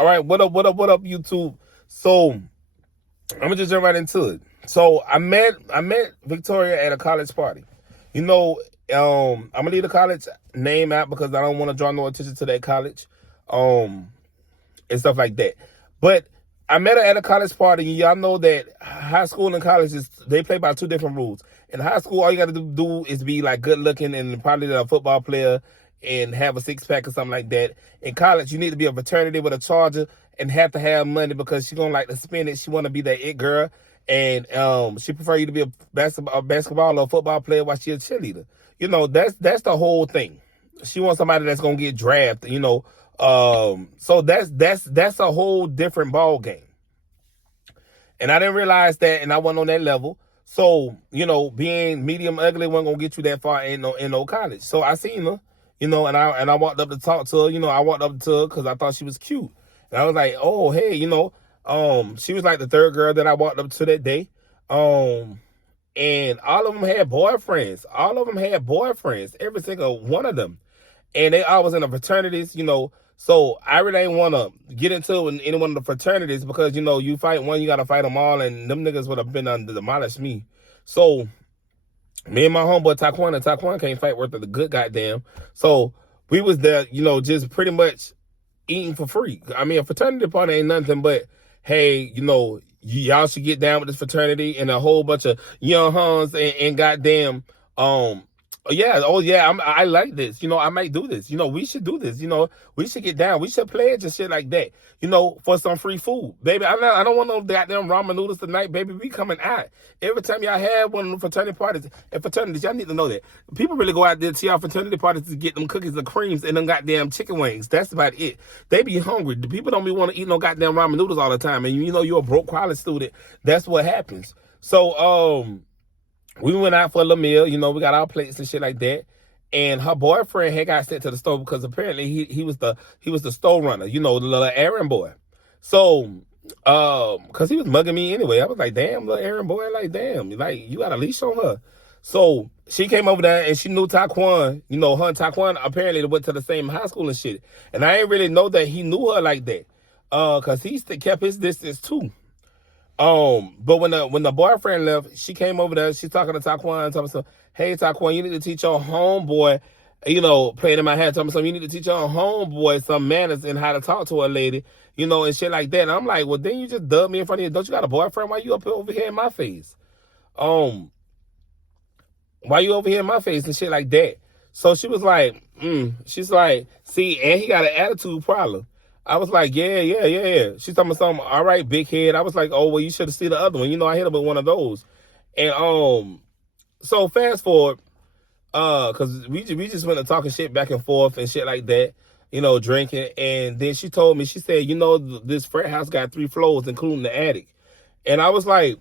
All right, what up, YouTube? So I'm gonna just jump right into it. So I met Victoria at a college party. You know, I'm gonna leave the college name out because I don't want to draw no attention to that college, um, and stuff like that. But I met her at a college party, and y'all know that high school and college they play by two different rules. In high school, all you got to do is be like good looking and probably a football player and have a six pack or something like that. In college, you need to be a fraternity with a charger and have to have money because she gonna like to spend it. She want to be that it girl, and she prefer you to be a basketball or a football player while she a cheerleader. You know, that's the whole thing. She wants somebody that's gonna get drafted. You know, so that's a whole different ball game. And I didn't realize that, and I wasn't on that level. So, you know, being medium ugly wasn't gonna get you that far in no college. So I seen her, you know, and I walked up to talk to her. You know, I walked up to her because I thought she was cute. And I was like, oh, hey, you know, she was like the third girl that I walked up to that day. And all of them had boyfriends. Every single one of them. And they all was in the fraternities, you know. So I really ain't want to get into any one of the fraternities because, you know, you fight one, you got to fight them all. And them niggas would have been under demolished me. So me and my homeboy Taquan can't fight worth of the good goddamn. So we was there, you know, just pretty much eating for free. I mean, a fraternity party ain't nothing but, hey, you know, y'all should get down with this fraternity, and a whole bunch of young huns and goddamn, I like this. You know, I might do this. You know, we should do this. You know, we should get down. We should pledge and shit like that. You know, for some free food, baby. I don't want no goddamn ramen noodles tonight, baby. We coming out every time y'all have one of the fraternity parties and fraternities. Y'all need to know that people really go out there to y'all fraternity parties to get them cookies and creams and them goddamn chicken wings. That's about it. They be hungry. The people don't be want to eat no goddamn ramen noodles all the time. And you know, you're a broke college student. That's what happens. So we went out for a little meal, you know, we got our plates and shit like that. And her boyfriend had got sent to the store because apparently he was the store runner, you know, the little errand boy. So, cause he was mugging me anyway. I was like, damn, little errand boy, like, damn, like, you got a leash on her. So she came over there and she knew Taquan, you know, her and Taquan apparently went to the same high school and shit. And I didn't really know that he knew her like that. Cause he kept his distance too. But when the boyfriend left, she came over there. She's talking to Taquan, talking to, hey Taquan, you need to teach your homeboy, you know, playing in my head, talking something. You need to teach your homeboy some manners and how to talk to a lady, you know, and shit like that. And I'm like, well, then you just dub me in front of you. Don't you got a boyfriend? Why you up over here in my face? Why you over here in my face and shit like that? So she was like, she's like, see, and he got an attitude problem. I was like, yeah. She's talking about something, all right, big head. I was like, oh, well, you should have seen the other one. You know, I hit her with one of those. And so fast forward, because we just went to talking shit back and forth and shit like that, you know, drinking. And then she told me, she said, you know, this frat house got 3 floors, including the attic. And I was like,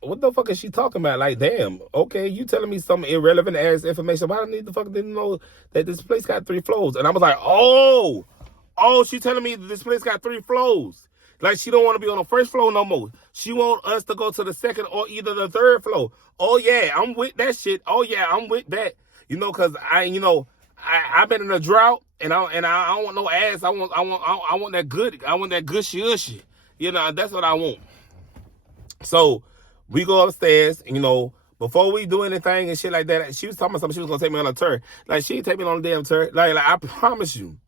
what the fuck is she talking about? Like, damn, okay, you telling me some irrelevant ass information. Why didn't the fuck didn't know that this place got 3 floors? And I was like, oh, she telling me this place got 3 floors. Like, she don't want to be on the first floor no more. She want us to go to the second or either the third floor. Oh yeah, I'm with that shit. Oh yeah, I'm with that. You know, cause I've been in a drought and I don't want no ass. I want that good. I want that gushy ushy. You know, that's what I want. So we go upstairs, you know, before we do anything and shit like that, she was talking about something. She was gonna take me on a tour. Like, she ain't take me on a damn tour. Like I promise you,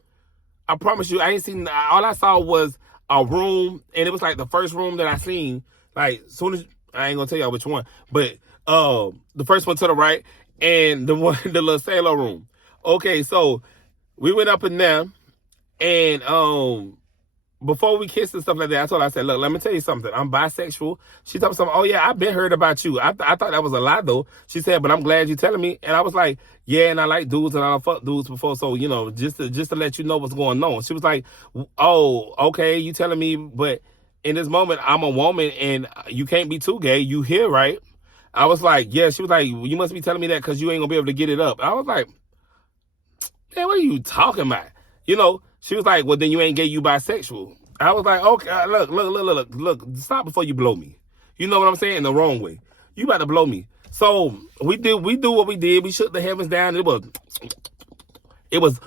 I ain't seen. All I saw was a room, and it was like the first room that I seen. Like, soon as I ain't gonna tell y'all which one, but the first one to the right, and the little sailor room. Okay, so we went up in there, and before we kissed and stuff like that, I told her, I said, look, let me tell you something. I'm bisexual. She told me something. Oh yeah, I've been heard about you. I thought that was a lie though. She said, but I'm glad you're telling me. And I was like, yeah, and I like dudes and I don't fuck dudes before. So, you know, just to let you know what's going on. She was like, oh, okay, you telling me, but in this moment, I'm a woman and you can't be too gay. You here, right? I was like, yeah. She was like, you must be telling me that because you ain't gonna be able to get it up. I was like, man, what are you talking about? You know, she was like, well, then you ain't gay, you bisexual. I was like, okay, look, stop before you blow me. You know what I'm saying? In the wrong way. You about to blow me. So we do what we did. We shook the heavens down. It was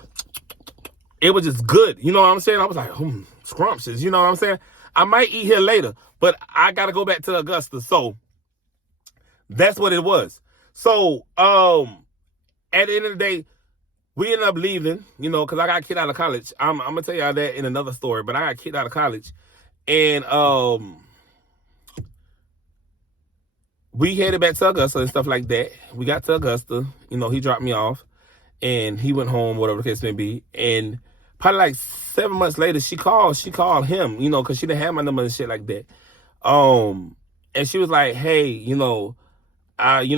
it was just good. You know what I'm saying? I was like, scrumptious. You know what I'm saying? I might eat here later, but I got to go back to Augusta. So that's what it was. So at the end of the day, we ended up leaving, you know, because I got kicked out of college. I'm going to tell y'all that in another story, but I got kicked out of college. And we headed back to Augusta and stuff like that. We got to Augusta. You know, he dropped me off. And he went home, whatever the case may be. And probably like 7 months later, she called him, you know, because she didn't have my number and shit like that. And she was like, hey, you know,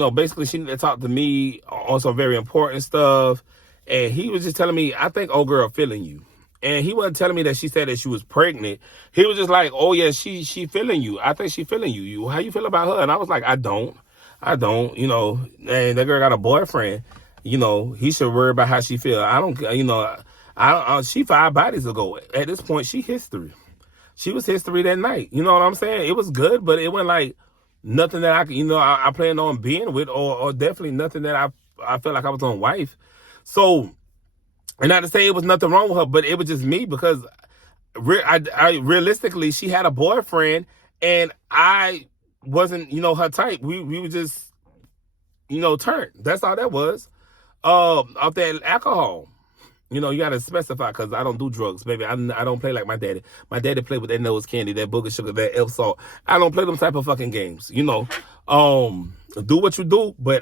basically she needed to talk to me on some very important stuff. And he was just telling me, I think old girl feeling you. And he wasn't telling me that she said that she was pregnant. He was just like, oh yeah, she feeling you. I think she feeling you. How you feel about her? And I was like, I don't, you know, and that girl got a boyfriend. You know, he should worry about how she feel. I don't, you know, she 5 bodies ago. At this point, she history. She was history that night. You know what I'm saying? It was good, but it wasn't like nothing that I could, you know, I planned on being with, or definitely nothing that I felt like I was on wife. So, and not to say it was nothing wrong with her, but it was just me because I realistically, she had a boyfriend and I wasn't, you know, her type. We were just, you know, turned. That's all that was. Off that alcohol. You know, you gotta specify because I don't do drugs, baby. I don't play like my daddy. My daddy played with that nose candy, that booger sugar, that Elf salt. I don't play them type of fucking games. You know, do what you do, but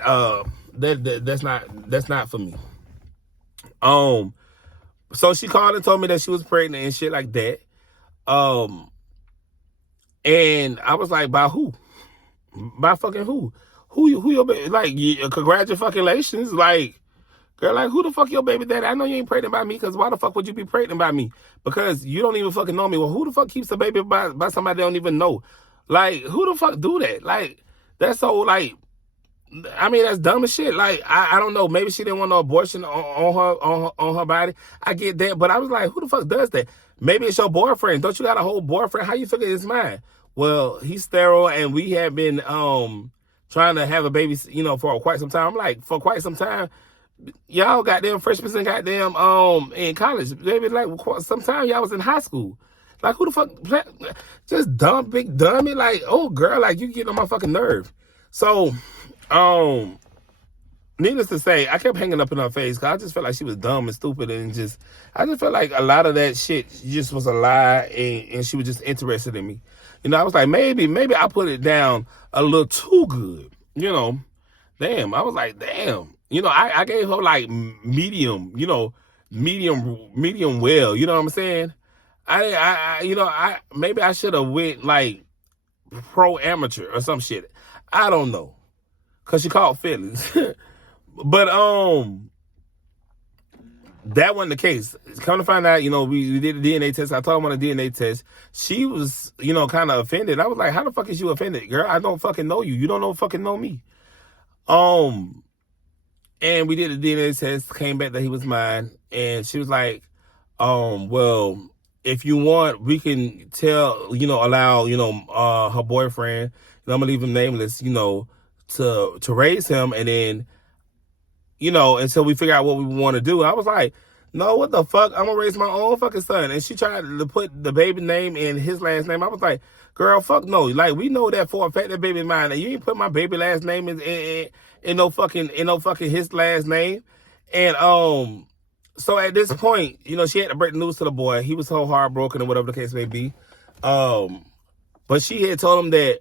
that's not for me. So she called and told me that she was pregnant and shit like that. And I was like, by who? By fucking who? Who your baby? Like, congratulations, like. Girl, like, who the fuck your baby daddy? I know you ain't pregnant by me, because why the fuck would you be pregnant by me? Because you don't even fucking know me. Well, who the fuck keeps a baby by somebody they don't even know? Like, who the fuck do that? Like, that's so, like, I mean, that's dumb as shit. Like, I don't know. Maybe she didn't want no abortion on her body. I get that. But I was like, who the fuck does that? Maybe it's your boyfriend. Don't you got a whole boyfriend? How you figure it's mine? Well, he's sterile, and we have been trying to have a baby, you know, for quite some time. I'm like, for quite some time. Y'all goddamn freshmen and goddamn in college. Maybe like sometime y'all was in high school. Like, who the fuck just dumb big dummy? Like, oh girl, like, you get on my fucking nerve. So needless to say, I kept hanging up in her face because I just felt like she was dumb and stupid, and I just felt like a lot of that shit just was a lie, and she was just interested in me. You know, I was like, maybe I put it down a little too good. You know, damn. I was like, damn. You know, I gave her like medium, you know, medium well. You know what I'm saying? Maybe I should have went like pro amateur or some shit. I don't know, cause she caught feelings. But that wasn't the case. Come to find out, you know, we did a DNA test. I told her on a DNA test. She was, you know, kind of offended. I was like, how the fuck is you offended, girl? I don't fucking know you. You don't fucking know me. And we did a DNA test, came back that he was mine. And she was like, well, if you want, we can allow, you know, her boyfriend, and I'm gonna leave him nameless, you know, to raise him. And then, you know, until we figure out what we want to do. I was like, no, what the fuck? I'm gonna raise my own fucking son. And she tried to put the baby name in his last name. I was like, girl, fuck no. Like, we know that for a fact that baby is mine. And you ain't put my baby last name in no fucking his last name. And so at this point, you know, she had to break the news to the boy. He was so heartbroken, or whatever the case may be. But she had told him that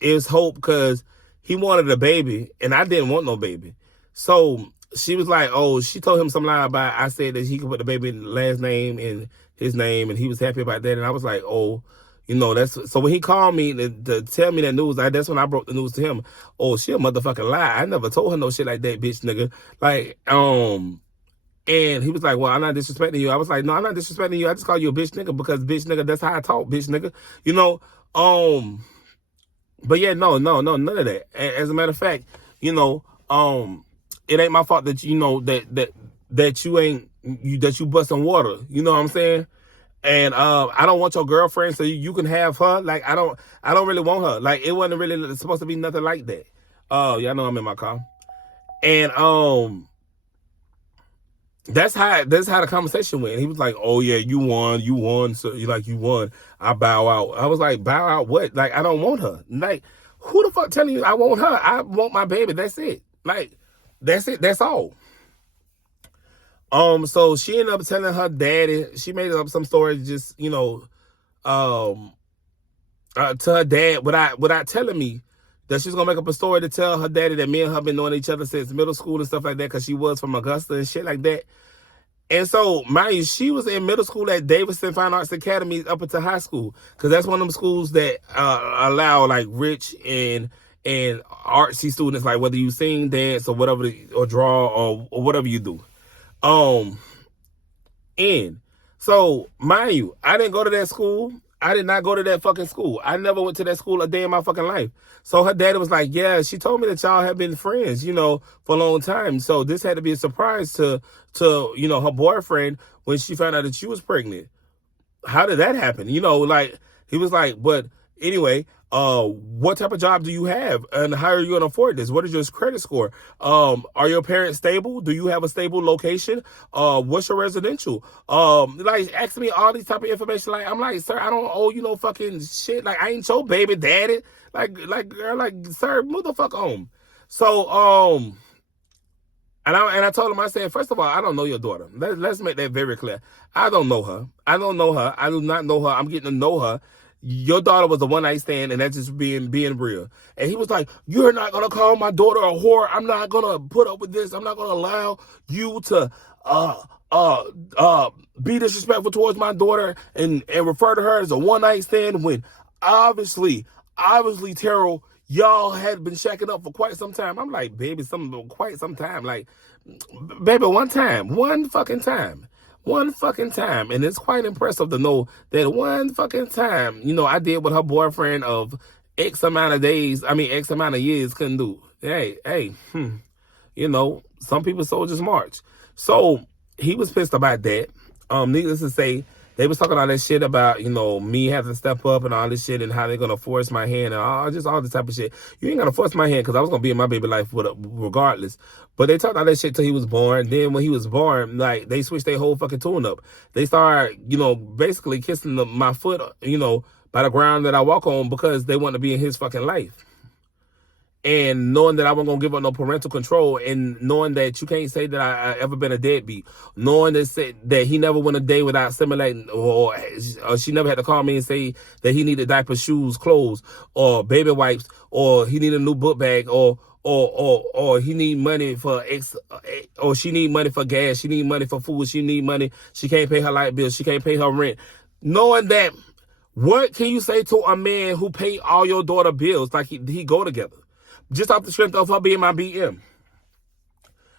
it was hope because he wanted a baby and I didn't want no baby. So she was like, oh, she told him some lie about I said that he could put the baby last name in his name, and he was happy about that. And I was like, oh, you know, that's so when he called me to tell me that news, that's when I broke the news to him. Oh, she a motherfucking lie. I never told her no shit like that, bitch nigga. Like, and he was like, well, I'm not disrespecting you. I was like, no, I'm not disrespecting you. I just call you a bitch nigga because bitch nigga, that's how I talk, bitch nigga. You know, but yeah, no, none of that. As a matter of fact, you know, it ain't my fault that, you know, that you busting water. You know what I'm saying? And I don't want your girlfriend, so you can have her. Like, I don't really want her. Like, it wasn't really supposed to be nothing like that. Y'all know I'm in my car. And That's how the conversation went. He was like, "Oh yeah, you won. So you won. I bow out." I was like, "Bow out what? Like I don't want her. Like who the fuck telling you I want her? I want my baby. That's it. Like that's it. That's all." So she ended up telling her daddy. She made up some story, just um, to her dad without telling me that she's gonna make up a story to tell her daddy that me and her been knowing each other since middle school and stuff like that, because she was from Augusta and shit like that. And so, mind you, she was in middle school at Davidson Fine Arts Academy up until high school, because that's one of them schools that allow like rich and artsy students, like whether you sing, dance, or whatever, or draw, or whatever you do. And so, mind you, I didn't go to that school. I did not go to that fucking school. I never went to that school a day in my fucking life. So her daddy was like, yeah, she told me that y'all have been friends, for a long time. So this had to be a surprise to her boyfriend when she found out that she was pregnant. How did that happen? Like he was like, but anyway, what type of job do you have, and how are you going to afford this? What is your credit score? Are your parents stable? Do you have a stable location? What's your residential? Like asking me all these type of information. Like I'm like, sir, I don't owe you no fucking shit. Like I ain't your baby daddy. Like girl, like sir, move the fuck on. So And I told him, I said, first of all, I don't know your daughter. Let's make that very clear. I don't know her. I don't know her. I do not know her. I'm getting to know her. Your daughter was a one-night stand, and that's just being real. And he was like, you're not going to call my daughter a whore. I'm not going to put up with this. I'm not going to allow you to be disrespectful towards my daughter and refer to her as a one-night stand when obviously, Terrell, y'all had been shacking up for quite some time. I'm like, baby, quite some time. Like, baby, one fucking time. One fucking time. And it's quite impressive to know that one fucking time, I did what her boyfriend of X amount of days, X amount of years couldn't do. Hey, some people soldiers march. So he was pissed about that. Needless to say, they was talking all that shit about, me having to step up and all this shit and how they're going to force my hand and all this type of shit. You ain't going to force my hand, because I was going to be in my baby life regardless. But they talked all that shit till he was born. Then when he was born, like, they switched their whole fucking tune up. They started, basically kissing my foot, by the ground that I walk on, because they want to be in his fucking life. And knowing that I wasn't going to give up no parental control, and knowing that you can't say that I ever been a deadbeat, knowing that he never went a day without simulating, or she never had to call me and say that he needed diapers, shoes, clothes, or baby wipes, or he needed a new book bag, or he need money for or she need money for gas, she need money for food, she need money, she can't pay her light bill, she can't pay her rent. Knowing that, what can you say to a man who pay all your daughter bills like he go together? Just off the strength of her being my BM.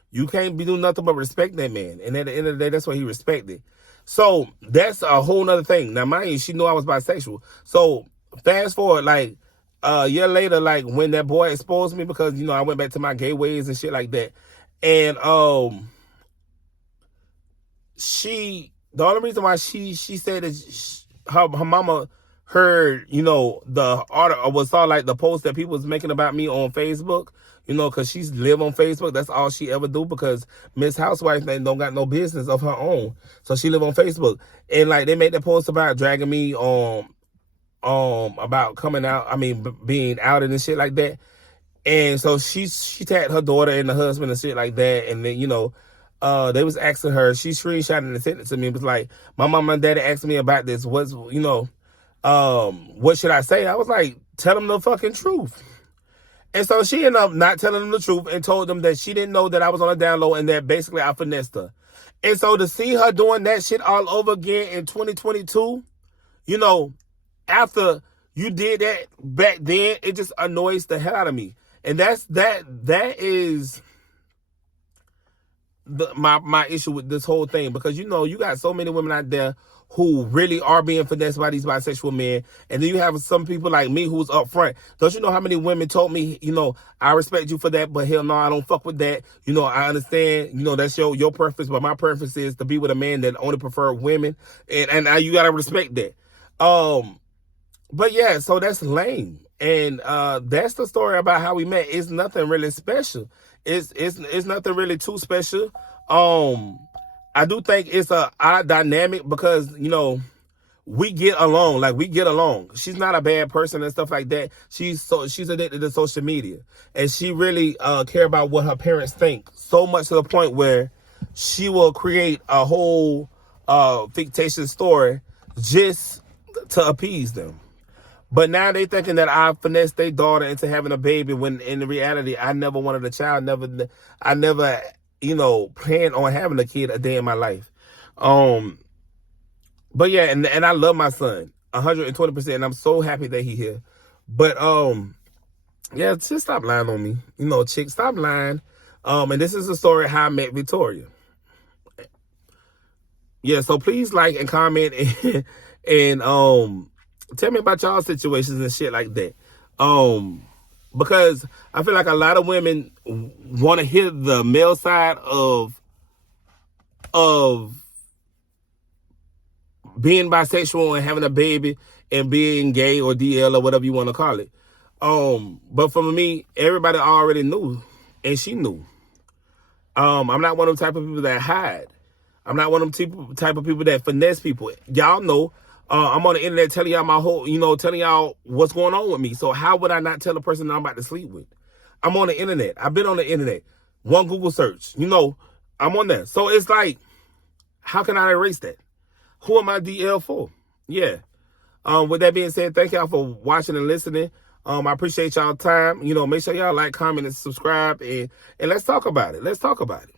You can't be doing nothing but respect that man. And at the end of the day, that's what he respected. So that's a whole nother thing. Now, mind you, she knew I was bisexual. So fast forward, like a year later, like when that boy exposed me, because, I went back to my gay ways and shit like that. And the only reason why she said that her mama heard, the article was saw like the post that people was making about me on Facebook, because she's live on Facebook. That's all she ever do, because Miss Housewife don't got no business of her own. So she live on Facebook. And like they made that post about dragging me about coming out, being outed and shit like that. And so she tagged her daughter and the husband and shit like that. And then, they was asking her, she screenshotted and sent it to me. It was like, my mom and daddy asked me about this. What should I say? I was like, tell them the fucking truth. And so she ended up not telling them the truth and told them that she didn't know that I was on a down low and that basically I finessed her. And so to see her doing that shit all over again in 2022, after you did that back then, it just annoys the hell out of me. And that is my issue with this whole thing, because you got so many women out there who really are being finessed by these bisexual men, and then you have some people like me who's up front. Don't you know how many women told me, I respect you for that, but hell no, I don't fuck with that. I understand, that's your preference, but my preference is to be with a man that only prefer women, and you gotta respect that. But yeah, so that's lame. And that's the story about how we met. It's nothing really special. It's nothing really too special. I do think it's a odd dynamic because, you know, we get along. Like, we get along. She's not a bad person and stuff like that. She's addicted to social media. And she really care about what her parents think. So much to the point where she will create a whole fictitious story just to appease them. But now they thinking that I finessed their daughter into having a baby when in reality I never wanted a child. I never, you know, planned on having a kid a day in my life. But yeah, and I love my son 120%, and I'm so happy that he here. But yeah, just stop lying on me. You know, chick, stop lying. And this is the story of how I met Victoria. Yeah, so please like and comment and tell me about y'all situations and shit like that. Because I feel like a lot of women want to hear the male side of being bisexual and having a baby and being gay or DL or whatever you want to call it. But for me, everybody already knew, and she knew. I'm not one of them type of people that hide. I'm not one of them type of people that finesse people. Y'all know, I'm on the internet telling y'all my whole, you know, telling y'all what's going on with me. So how would I not tell a person that I'm about to sleep with? I'm on the internet. I've been on the internet. One Google search, you know, I'm on there. So it's like, how can I erase that? Who am I DL for? Yeah. With that being said, thank y'all for watching and listening. I appreciate y'all time. You know, make sure y'all like, comment, and subscribe, and let's talk about it. Let's talk about it.